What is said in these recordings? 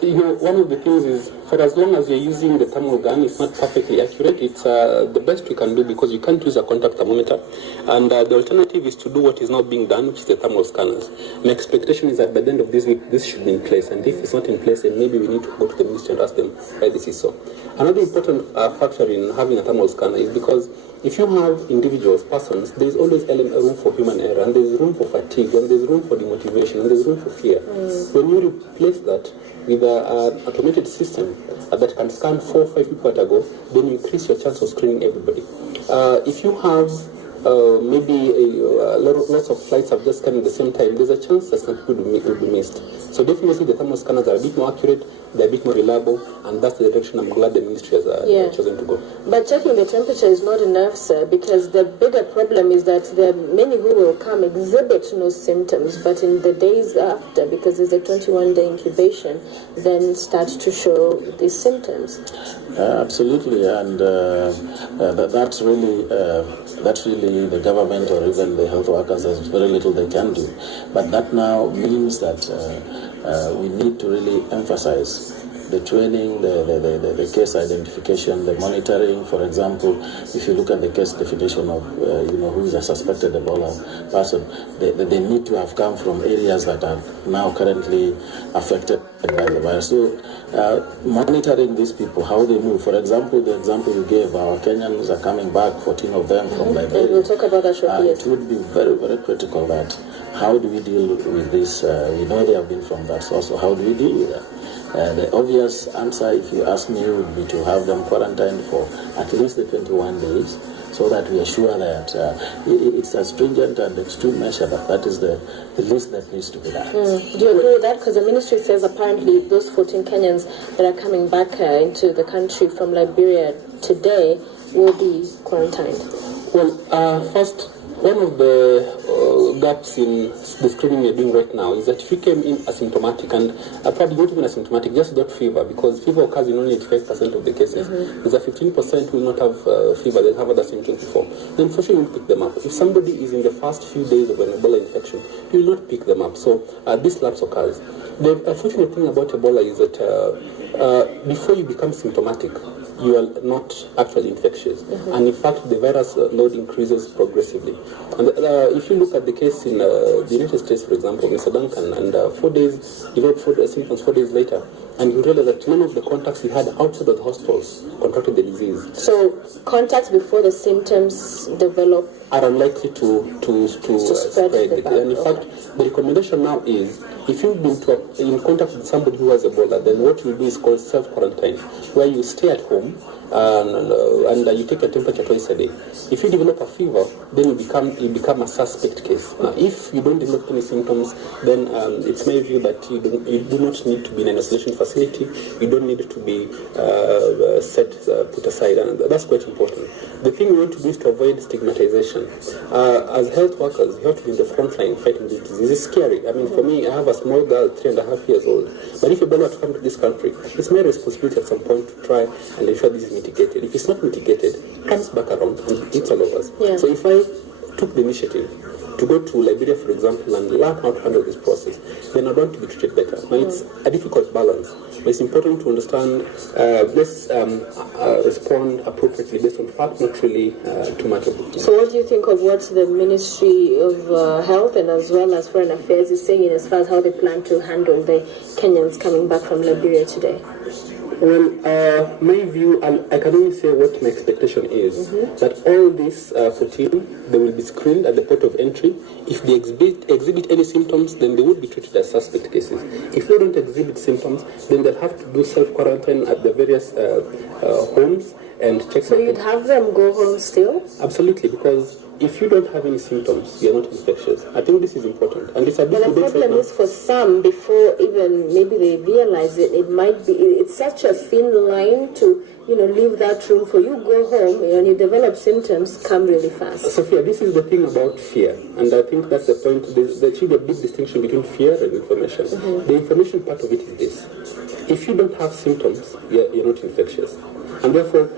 One of the things is, for as long as you're using the thermal gun, it's not perfectly accurate. It's the best we can do because you can't use a contact thermometer. And the alternative is to do what is now being done, which is the thermal scanners. My expectation is that by the end of this week, this should be in place. And if it's not in place, then maybe we need to go to the ministry and ask them why this is so. Another important factor in having a thermal scanner is because if you have individuals, persons, there's always room for human error, and there's room for fatigue, and there's room for demotivation, and there's room for fear. When you replace that with an automated system that can scan 4 or 5 people at a go, then you increase your chance of screening everybody. If you have lots of flights have just come at the same time, there's a chance that some people will be missed. So definitely the thermal scanners are a bit more accurate, they're a bit more reliable, and that's the direction I'm glad the ministry has chosen to go. But checking the temperature is not enough, sir, because the bigger problem is that there are many who will come exhibit no symptoms, but in the days after, because there's a 21-day incubation, then start to show these symptoms. Absolutely, and that's really the government or even the health workers. There's very little they can do, but that now means that we need to really emphasize the training, the case identification, the monitoring. For example, if you look at the case definition of who is a suspected Ebola person, they need to have come from areas that are now currently affected by the virus. So monitoring these people, how they move. For example, the example you gave, our Kenyans are coming back, 14 of them from Liberia. We'll talk about that shortly. It would be very, very critical that how do we deal with this? We know they have been from that source, so how do we deal with that? The obvious answer, if you ask me, would be to have them quarantined for at least the 21 days, so that we are sure that it's a stringent and extreme measure, but that is the least that needs to be done. Do you agree with that? Because the ministry says apparently those 14 Kenyans that are coming back into the country from Liberia today will be quarantined. Well, first, one of the gaps in the screening we're doing right now is that if you came in asymptomatic, and probably not even asymptomatic, just got fever, because fever occurs in only 85% of the cases. There's a 15% will not have fever, they'll have other symptoms before. Then for sure you'll pick them up. If somebody is in the first few days of an Ebola infection, you will not pick them up. So this lapse occurs. The unfortunate thing about Ebola is that before you become symptomatic, you are not actually infectious. And in fact, the virus load increases progressively. And if you look at the case in the United States, for example, Mr. Duncan, and 4 days, developed symptoms 4 days later, and you realize that none of the contacts he had outside of the hospitals contracted the disease. So contacts before the symptoms develop are unlikely to spread. And in fact, the recommendation now is, if you've been in contact with somebody who has Ebola, then what you do is called self-quarantine, where you stay at home and you take a temperature twice a day. If you develop a fever, then you become a suspect case. Now, if you don't develop any symptoms, then it's my view that you do not need to be in an isolation facility. You don't need to be put aside, and that's quite important. The thing we want to do is to avoid stigmatization. As health workers, you have to be in the front line fighting this disease. It's scary. I mean, for me, I have a small girl, 3.5 years old. But if Ebola to come to this country, it's my responsibility at some point to try and ensure this is mitigated. If it's not mitigated, it comes back around and it's all of us. Yeah. So if I took the initiative to go to Liberia, for example, and learn how to handle this process, then I want to be treated better. Now, it's a difficult balance, but it's important to understand, let's respond appropriately based on fact, not really too much of it. So what do you think of what the Ministry of Health and as well as Foreign Affairs is saying as far as how they plan to handle the Kenyans coming back from Liberia today? Well, my view, I can only say what my expectation is, that all these 14, they will be screened at the port of entry. If they exhibit any symptoms, then they would be treated as suspect cases. If they don't exhibit symptoms, then they'll have to do self-quarantine at the various homes and check. So you'd have them go home still? Absolutely, because if you don't have any symptoms, you're not infectious. I think this is important. And it's a bit but the problem is for some, before even maybe they realize it, it's such a thin line to, leave that room for you, go home, and you develop symptoms, come really fast. Sophia, this is the thing about fear. And I think that's the point. There should be a big distinction between fear and information. The information part of it is this. If you don't have symptoms, you're not infectious. And therefore,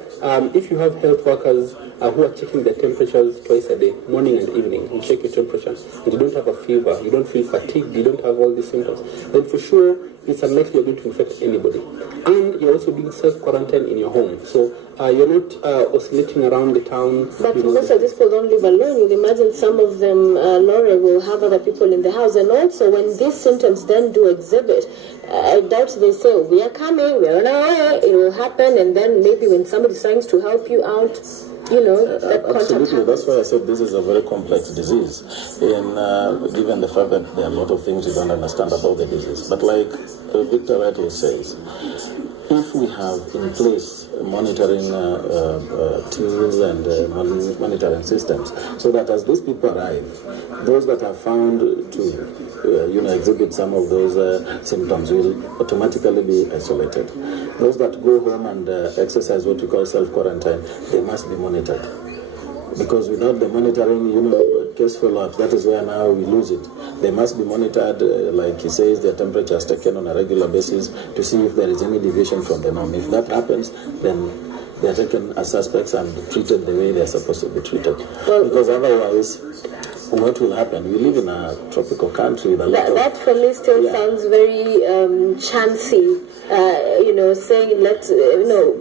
if you have health workers who are checking their temperatures twice a day, morning and evening, you check your temperature, and you don't have a fever, you don't feel fatigued, you don't have all these symptoms, then for sure it's unlikely you're going to infect anybody. And you're also doing self-quarantine in your home. So you're not oscillating around the town. But most of these people don't live alone. You'll imagine some of them, Laura, will have other people in the house. And also, when these symptoms then do exhibit, I doubt they say, oh, we are coming, we're on our way, it will happen. And then maybe when somebody's trying to help you out, that absolutely. That's why I said this is a very complex disease, given the fact that there are a lot of things we don't understand about the disease. But like Victor rightly says, if we have in place monitoring tools and monitoring systems, so that as these people arrive, those that are found to exhibit some of those symptoms will automatically be isolated. Those that go home and exercise what we call self-quarantine, they must be monitored. Because without the monitoring, case follow-ups, that is where now we lose it. They must be monitored, like he says, their temperature is taken on a regular basis to see if there is any deviation from the norm. If that happens, then they are taken as suspects and treated the way they are supposed to be treated. Because otherwise, what will happen? We live in a tropical country with a lot of... That for me still sounds very chancy, saying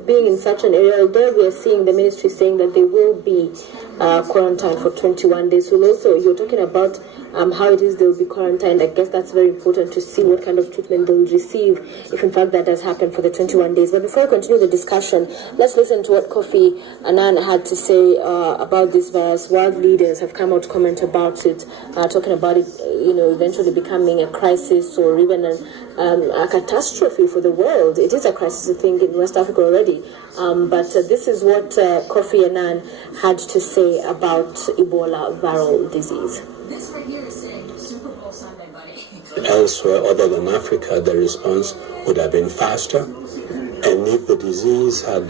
being in such an area, although we are seeing the ministry saying that they will be quarantined for 21 days. So also, you're talking about how it is they will be quarantined. I guess that's very important to see what kind of treatment they will receive if in fact that does happen for the 21 days. But before I continue the discussion, let's listen to what Kofi Annan had to say about this virus. World leaders have come out to comment about it, talking about it, eventually becoming a crisis or even a catastrophe for the world. It is a crisis, I think, in West Africa already. But this is what Kofi Annan had to say about Ebola viral disease. This right here is saying Super Bowl Sunday, buddy. Elsewhere other than Africa, the response would have been faster. And if the disease had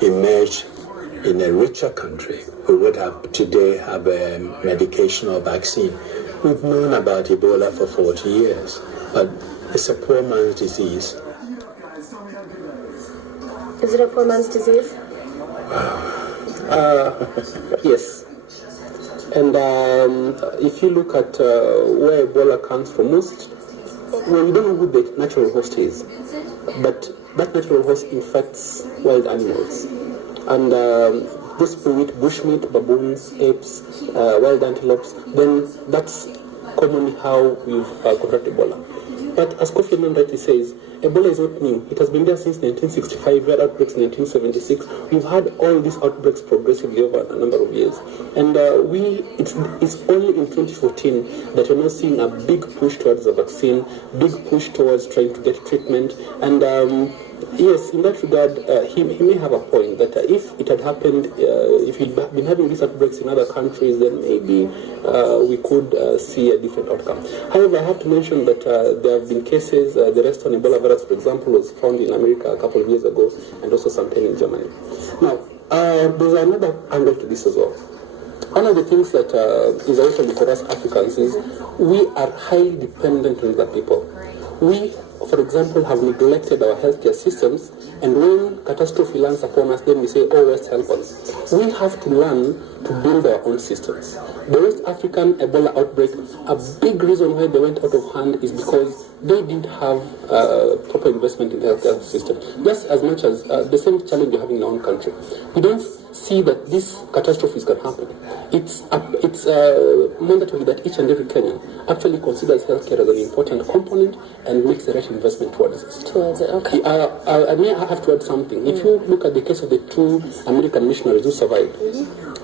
emerged in a richer country, we would have today have a medication or vaccine. We've known about Ebola for 40 years, but it's a poor man's disease. Is it a poor man's disease? Yes. And if you look at where Ebola comes from, we don't know who the natural host is, but that natural host infects wild animals. And those people eat bushmeat, baboons, apes, wild antelopes, then that's commonly how we've contracted Ebola. But as Kofi Annan rightly says, Ebola is not new. It has been there since 1965. We had outbreaks in 1976. We've had all these outbreaks progressively over a number of years. And it's only in 2014 that we're now seeing a big push towards the vaccine, big push towards trying to get treatment. And yes, in that regard, he may have a point that if it had happened, if he'd been having these outbreaks in other countries, then maybe we could see a different outcome. However, I have to mention that there have been cases, the rest on Ebola virus, for example, was found in America a couple of years ago, and also sometime in Germany. Now, there's another angle to this as well. One of the things that is also for us Africans is we are highly dependent on other people. We, for example, have neglected our healthcare systems, and when catastrophe lands upon us, then we say, oh, West, help us. We have to learn to build our own systems. The West African Ebola outbreak, a big reason why they went out of hand is because they didn't have proper investment in the healthcare system. Just as much as the same challenge you're having in our own country. We don't see that these catastrophes can happen. It's mandatory that each and every Kenyan actually considers healthcare as an important component and makes the right investment towards it. Okay. I may have to add something. If you look at the case of the two American missionaries who survived,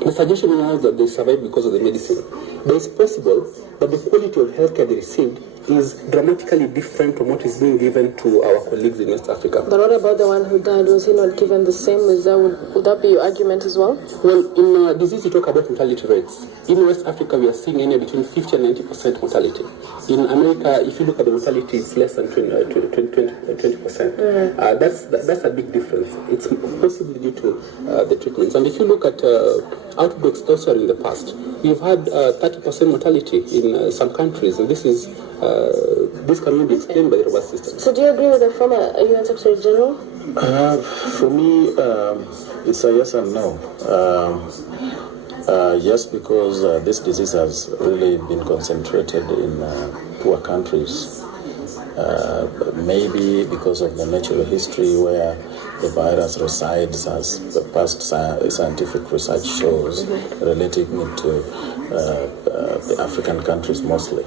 the suggestion was that they survived because of the medicine. But it's possible that the quality of healthcare they received is dramatically different from what is being given to our colleagues in West Africa. But what about the one who died? Was he not given the same? Would that be your argument as well? Well, in disease, you talk about mortality rates. In West Africa, we are seeing anywhere between 50 and 90% mortality. In America, if you look at the mortality, it's less than 20%. That's a big difference. It's possibly due to the treatments. And if you look at outbreaks also in the past, we've had 30% mortality in some countries, and this can only be explained by the robust system. So do you agree with the former UN Secretary General? For me, it's a yes and no. Yes, because this disease has really been concentrated in poor countries. maybe because of the natural history where the virus resides, as the past scientific research shows, relating it to the African countries mostly.